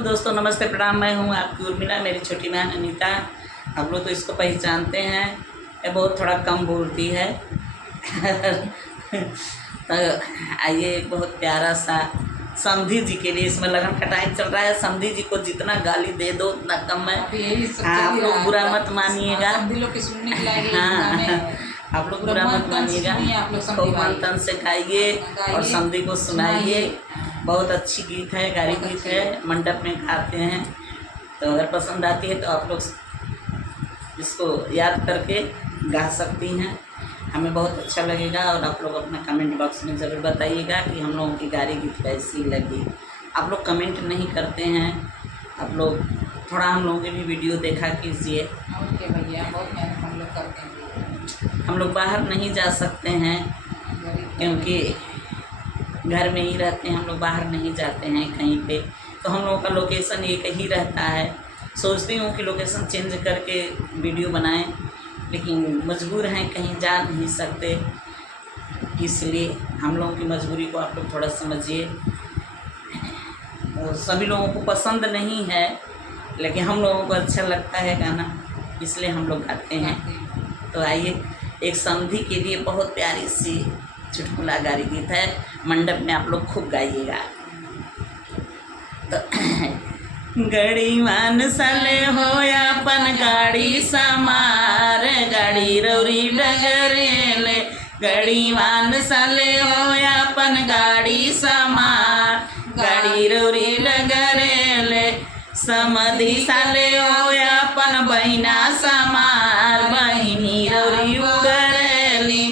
तो दोस्तों नमस्ते प्रणाम। मैं हूँ आपकी उर्मिला, मेरी छोटी बहन अनीता। आप लोग तो इसको पहचानते हैं, ये बहुत थोड़ा कम बोलती है। तो आइए बहुत प्यारा सा समधी जी के लिए, इसमें लगन का टाइम चल रहा है। समधी जी को जितना गाली दे दो उतना कम है। आप लोग बुरा मत मानिएगा। हाँ, आप लोग बुरा मत मानिएगा। खूब मन तन से गाइए और समधी को सुनाइए। बहुत अच्छी गीत है, गारी गीत है, मंडप में गाते हैं। तो अगर पसंद आती है तो आप लोग इसको याद करके गा सकती हैं, हमें बहुत अच्छा लगेगा। और आप लोग अपना कमेंट बॉक्स में ज़रूर बताइएगा कि हम लोगों की गारी गीत कैसी लगी। आप लोग कमेंट नहीं करते हैं, आप लोग थोड़ा हम लोगों की भी वीडियो देखा कीजिए। ओके भैया, बहुत मेहनत हम लोग करते हैं। हम लोग बाहर नहीं जा सकते हैं क्योंकि घर में ही रहते हैं, हम लोग बाहर नहीं जाते हैं कहीं पे। तो हम लोगों का लोकेशन एक ही रहता है। सोचती हूँ कि लोकेशन चेंज करके वीडियो बनाएं, लेकिन मजबूर हैं, कहीं जा नहीं सकते। इसलिए हम लोगों की मजबूरी को आप लोग थोड़ा समझिए। और सभी लोगों को पसंद नहीं है, लेकिन हम लोगों को अच्छा लगता है गाना, इसलिए हम लोग गाते हैं। तो आइए एक समधी के लिए बहुत प्यारी सी चुटकुला गारी गीत है, मंडप में आप लोग खूब गाइएगा। तो गड़ीमान साले हो अपन गाड़ी समार, गाड़ी रौरी डगरेले। गड़ीमान साले हो अपन गाड़ी समार, गाड़ी रौरी डगरेले। समधी साले हो अपन बहिना समार, बहिनी रौरी उगरेली।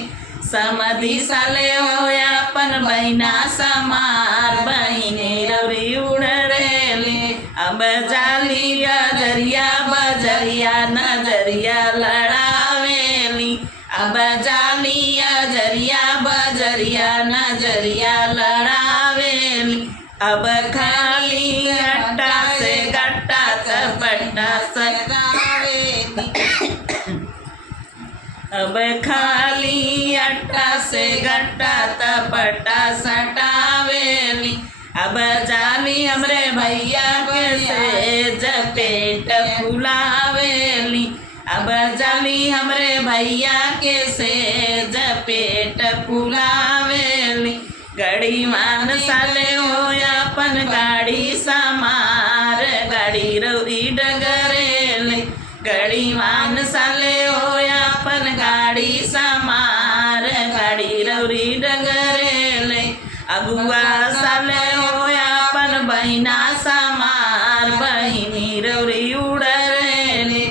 समधी साले हो अपन बहिना समार, बहिनी रौरी उड़रेली। अब जाली अजरिया बजरिया नजरिया लड़ावेली। अब जाली अजरिया बजरिया नजरिया लड़ावेली। अब खाली गट्टा से गट्टा चपट्टा सटावेली। अब खाली अट्टा से गट्टा तपट्टा सटावेली। अब जाली हमरे भैया के सेज पेट फुलावेली। अब जाली हमरे भैया के सेज पेट फुलावेली। गड़ीमान साले हो अपन गाड़ी समार, गाड़ी रौरी डगरेली। गड़ीमान साले हो अपन गाड़ी समार, गाड़ी रौरी डगरेले। अगुआ साले हो अपन बहिना समार, बहिनी रौरी उड़रेले।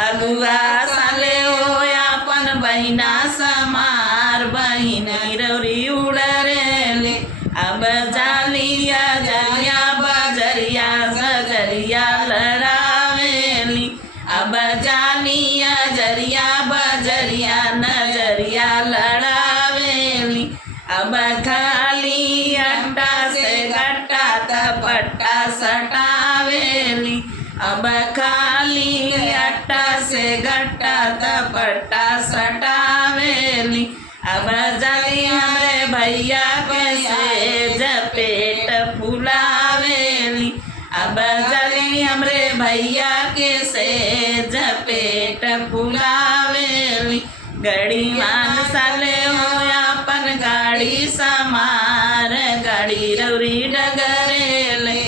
अगुआ साले हो अपन बहिना समार, बहिनी रौरी उड़रेले। अब जालिया जरिया बजरिया सजरिया लड़ावेली। अब जालिया जरिया बजरिया नजरिया लड़ावेली। अब खाली अट्टा से गट्टा तपट्टा सटावेली। अब खाली अट्टा से गट्टा तपट्टा सटावेली। अब जाली हमरे भैया के सेज पेट फुलावेली। अब जाली हमरे भैया के सेज पेट फुलावेली। गड़ीमान साले हो अपन गाड़ी समार, गाड़ी रौरी डगरेले।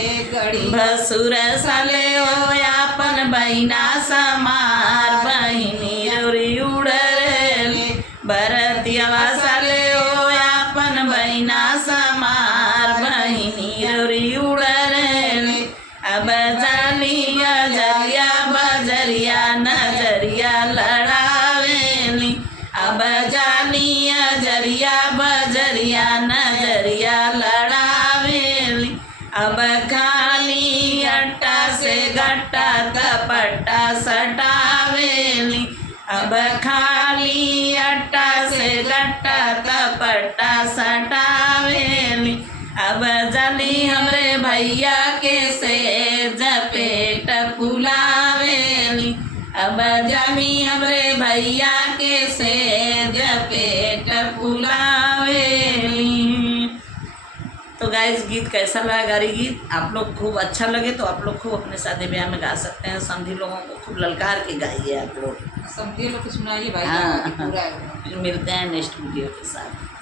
भसुर साले हो अपन बहिना समार, बहिनी रौरी उड़रेले। बरतिया साले हो अपन बहिना समार, बहिनी रौरी उड़रेले। अब जालिया जरिया बजरिया नजरिया लड़ावेली। अब जालिया जरिया बजरिया नजरिया लड़ावेली। अब खाली अट्टा से गट्टा तपट्टा सटावेली। अब खाली अट्टा से गट्टा तपट्टा सटावेली। अब जाली हमरे भैया के सेज पेट फुलावेली। अब जाली हमरे भैया के सेज पेट फुलावेली। तो गाइस गीत कैसा लगा गारी गीत? आप लोग खूब अच्छा लगे तो आप लोग खूब अपने शादी ब्याह में गा सकते हैं। समधी लोगों को खूब ललकार के गाइए आप लोग। समझिए लोग को सुनाइए भाई, हाँ, पूरा फिर मिलते हैं नेक्स्ट वीडियो के साथ।